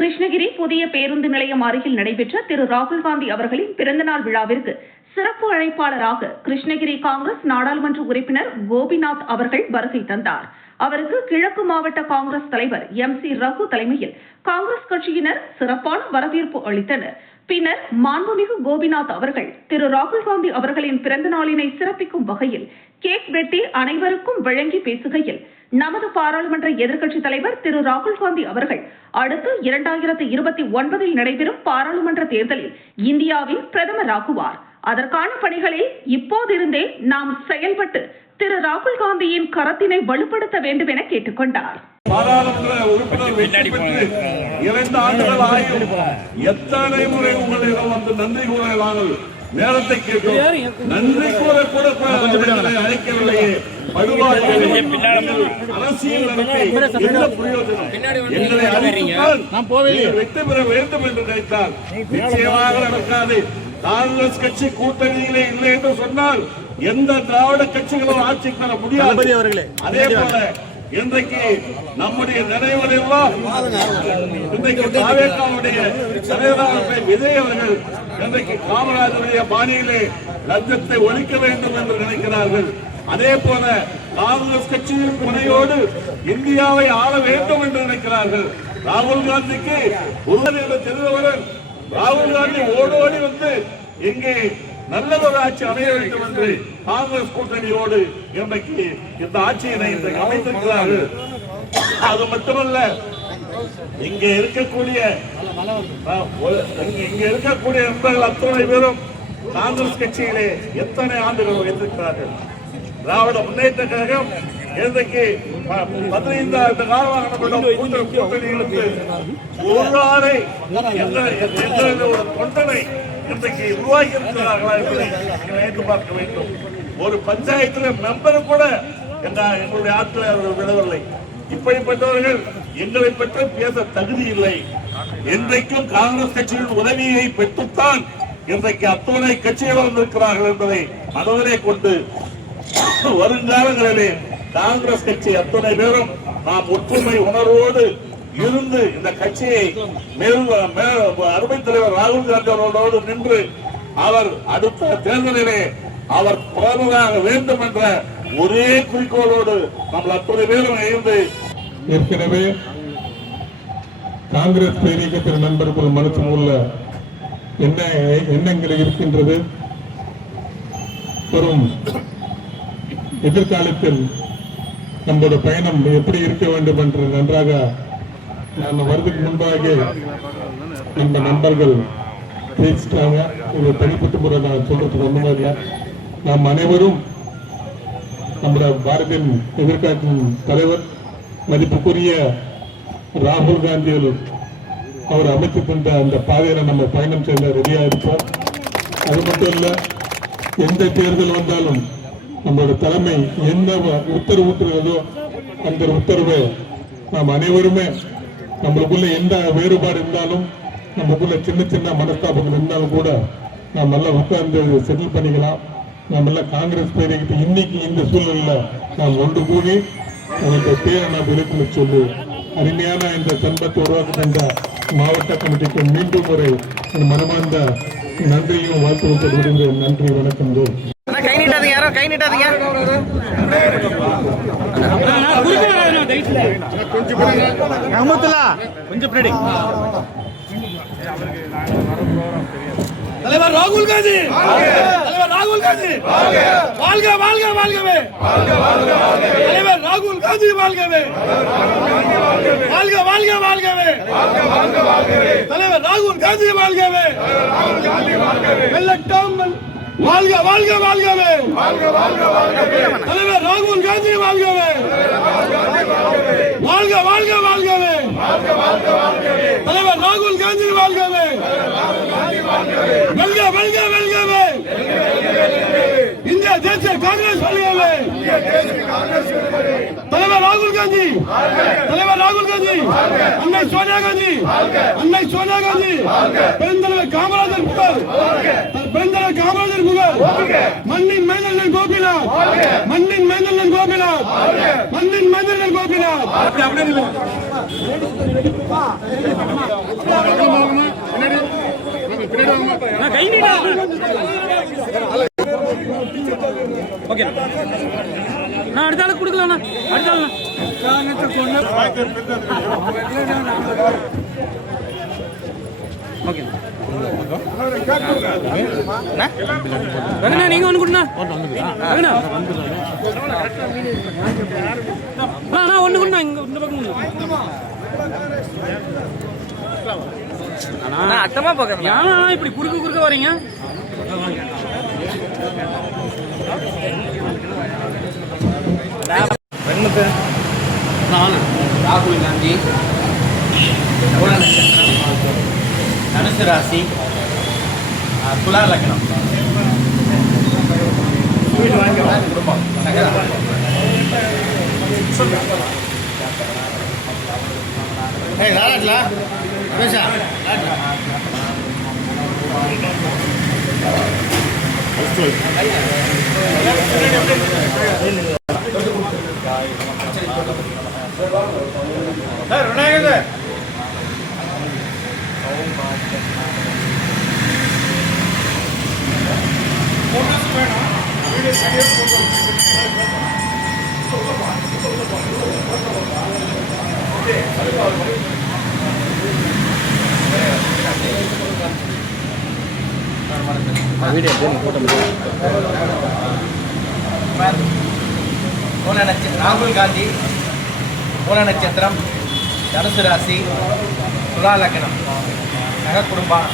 கிருஷ்ணகிரி புதிய பேருந்து நிலையம் அருகில் நடைபெற்ற திரு ராகுல் காந்தி அவர்களின் பிறந்தநாள் விழாவிற்கு சிறப்பு அழைப்பாளராக கிருஷ்ணகிரி காங்கிரஸ் நாடாளுமன்ற உறுப்பினர் கோபிநாத் அவர்கள் வருகை தந்தார். அவருக்கு கிழக்கு மாவட்ட காங்கிரஸ் தலைவர் MC ரகு தலைமையில் காங்கிரஸ் கட்சியினர் சிறப்பான வரவேற்பு அளித்தனர். பின்னர் மாண்புமிகு கோபிநாத் அவர்கள் திரு ராகுல் காந்தி அவர்களின் பிறந்த நாளினை சிறப்பிக்கும் வகையில் கேக் வெட்டி அனைவருக்கும் வழங்கி பேசுகையில், நமது பாராளுமன்ற எதிர்க்கட்சித் தலைவர் திரு ராகுல் காந்தி அவர்கள் அடுத்து 2029 நடைபெறும் பாராளுமன்ற தேர்தலில் இந்தியாவின் பிரதமராகுவார். அதற்கான பணிகளில் இப்போதிருந்தே நாம் செயல்பட்டு திரு ராகுல் காந்தியின் கரத்தினை வலுப்படுத்த வேண்டும் என கேட்டுக்கொண்டார். பாராளுமன்ற உறுப்பினர் வெற்றி பெற்று 2 ஆண்டுகள் ஆயும் எத்தனை முறை உங்களிடம் வந்து நன்றி கூற நாங்கள் நேரத்தை கேட்கிறோம். நன்றி கூற கூட அழைக்கவில்லையே. அரசியல் வெற்றி பெற வேண்டும் என்று நினைத்தால் நிச்சயமாக நடக்காது. காங்கிரஸ் கட்சி கூட்டணியிலே இல்லை என்று சொன்னால் எந்த திராவிட கட்சிகளும் ஆட்சிக்கு வர முடியாது. அதே போல இன்றைக்கு நம்முடைய நினைவுகள் எல்லாம் இன்றைக்கு தாவேக்காவுடைய தலைவராக விஜய் அவர்கள் இன்றைக்கு காமராஜருடைய பாணியிலே லஞ்சத்தை ஒழிக்க வேண்டும் என்று நினைக்கிறார்கள். அதே போல காங்கிரஸ் கட்சியின் துணையோடு இந்தியாவை ஆள வேண்டும் என்று நினைக்கிறார்கள். ராகுல் காந்திக்கு தெரிந்தவர்கள் ராகுல் காந்தி ஓடோடி வந்து இங்கே நல்லதொரு ஆட்சி அமைய வேண்டும் என்று காங்கிரஸ் கூட்டணியோடு இன்றைக்கு இந்த ஆட்சியினை இன்றைக்கு அமைத்திருக்கிறார்கள். அது மட்டுமல்ல, இங்கே இருக்கக்கூடிய நண்பர்கள் அத்தனை பேரும் காங்கிரஸ் கட்சியிலே எத்தனை ஆண்டுகள் வைத்திருக்கிறார்கள். திராவிட முன்னேற்ற கழகம் இன்றைக்கு 15 ஆண்டு காலமாக கூட்டணிகளுக்கு ஒரு ஆணை ஒரு தொண்டனை இன்றைக்கு உருவாக்கி இருக்கிறார்களா என்பதை நினைத்து பார்க்க வேண்டும். ஒரு பஞ்சாயத்தில் மெம்பர் கூட எங்களுடைய ஆட்களை அவர்கள் விடவில்லை. இப்படிப்பட்டவர்கள் எங்களை பற்றி பேச தகுதி இல்லை. இன்றைக்கும் காங்கிரஸ் கட்சியின் உதவியை பெற்றுத்தான் இன்றைக்கு அத்துணை கட்சிகள் வந்திருக்கிறார்கள் என்பதை மனதிலே கொண்டு வருங்காலங்களிலே காங்கிரஸ் கட்சி அத்துணை பேரும் நாம் ஒற்றுமை உணர்வோடு இருந்து இந்த கட்சியை அருமை தலைவர் ராகுல் காந்தி அவர்களோடு நின்று அவர் அடுத்த தேர்தலிலே அவர் பிரதமராக வேண்டும் என்ற ஒரே குறிக்கோளோடு நம்ம அத்தனை பேரும் இருந்து ஏற்கனவே காங்கிரஸ் பேரியக்கத்தின் நண்பர்கள் மனசில் உள்ள என்ன எண்ணங்கள் இருக்கின்றது. வரும் எதிர்காலத்தில் நம்மளோட பயணம் எப்படி இருக்க வேண்டும் என்று நன்றாக நம்ம வருவதற்கு முன்பாக நம்ம நண்பர்கள் பேசிட்டாங்க. ஒரு தனிப்பட்ட முறை நான் சொல்றதுக்கு ஒண்ணுமே இல்லை. நாம் அனைவரும் நம்முடைய பாரதிய எதிர்காலத்தின் தலைவர் மதிப்புக்குரிய ராகுல் காந்தி அவர் அமைத்து தந்த அந்த பாதையில நம்ம பயணம் செய்ய ரெடியா இருப்போம். அது மட்டும் இல்ல, எந்த தேர்தல் வந்தாலும் நம்மளோட தலைமை என்ன உத்தரவு ஊற்றுகிறதோ அந்த உத்தரவை நாம் அனைவருமே நம்மளுக்குள்ள எந்த வேறுபாடு இருந்தாலும் நமக்குள்ள சின்ன சின்ன மனஸ்தாபங்கள் இருந்தாலும் கூட நாம் நல்லா உட்கார்ந்து செட்டில் பண்ணிக்கலாம். நாம் எல்லாம் காங்கிரஸ் பேரைக்கிட்டு இன்னைக்கு இந்த சூழல்ல நாம் ஒன்று கூடி அந்த பேரை நாம் விளக்கி சொல்லி அருமையான இந்த சம்பத்தை உருவாக்குகின்ற மாவட்ட கமிட்டிக்கு மீண்டும் ஒரு மனமார்ந்த நன்றியும் வாழ்த்து விடுகிறேன். நன்றி, வணக்கம். கை நீட்டாதீங்க, யாரோ கை நீட்டாதீங்க. கொஞ்சம் தலைவர் ராகுல் காந்தி, தலைவர் ராகுல் காந்தி வாழ்க வாழ்க வாழ்கவே, தலைவர் ராகுல் காந்தி வாழ்கவே, வாழ்க வாழ்க வாழ்கவே, தலைவர் ராகுல் காந்தி வாழ்கவே, வெள்ளட்டம் வாழ்க வாழ்க வாழ்கவே, தலைவர் ராகுல் காந்தி வாழ்கவே, வாழ்க வாழ்க வாழ்கவே, தலைவர் ராகுல் காந்தி வாழ்கவே, வெல்க வெல்க வெல்கவே, இந்திய தேசிய காங்கிரஸ் வாழ்கவே, தலைவர் ராகுல் காந்தி, தலைவர் ராகுல் காந்தி, அன்னை சோனியா காந்தி, அன்னை சோனியா காந்தி, பெருந்தலைவர் காமராஜர் புகழ், பெருந்தலைவர் காமராஜர் புகழ், மண்ணின் மைந்தர்கள் கோபிநாத், மண்ணின் மைந்தர்கள் கோபிநாத், மண்ணின் மைந்தர்கள் கோபிநாத். நான் அடுத்த ஆளுக்கு கொடுக்கலாம்ண்ணா, அடுத்த ஆள் ஓகே ரங்கண்ணா, நீங்க ஒன்று கொடுண்ணா. ரங்கண்ணா நான் ஒன்று கொடுண்ணா, இங்க இந்த பக்கம் அத்தமா பார்க்க ஏன்னா இப்படி குறுக்க வரீங்க. ராகுல் காந்தி, தனுசு ராசி, துலா லக்னம், குடும்பம், ராகுல் காந்தி, மூல நட்சத்திரம், தனுசு ராசி, துலா லக்னம், நக குடும்பம்,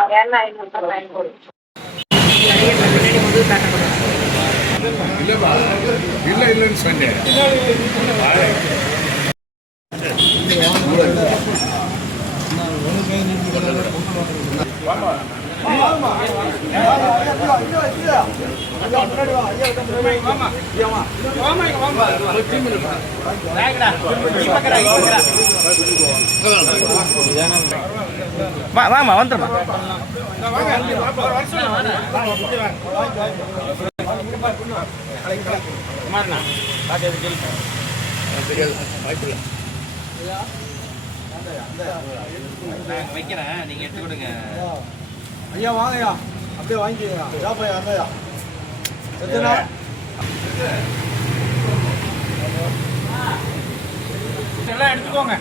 Ayan na, ito na tayo. இல்லைன்னு சொன்னேன். வாமா வந்துருமா வைக்கிறேன், நீங்க எடுத்து கொடுங்க. ஐயா வாங்கய்யா, அப்படியே வாங்கிக்கோங்க. ஜாப்பையா அங்கயா சத்தியனா எல்லாம் எடுத்துக்கோங்க.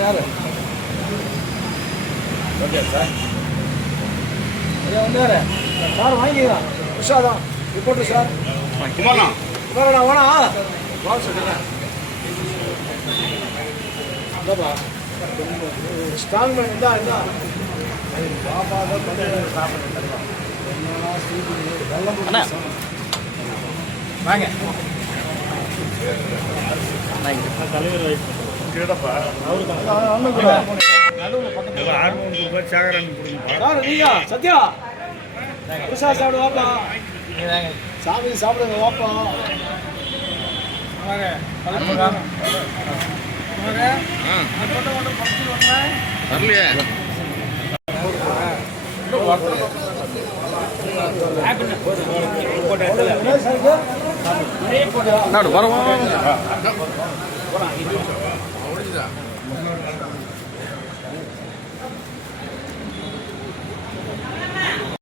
யாரு ஐயா வந்தாரு சார் வாங்கிக்கலாம். உஷாதான் ரிப்போர்ட்டு சார். வேணா வேணா வா சொல்லுங்க. ஸ்ட்ராங் மேன் இருந்தா இருந்தா பாப்பா வாங்க நீங்க சத்யா புதுசா சாப்பிடு வாப்பா. சாமி சாப்பிடுங்க வாப்பா. வரும்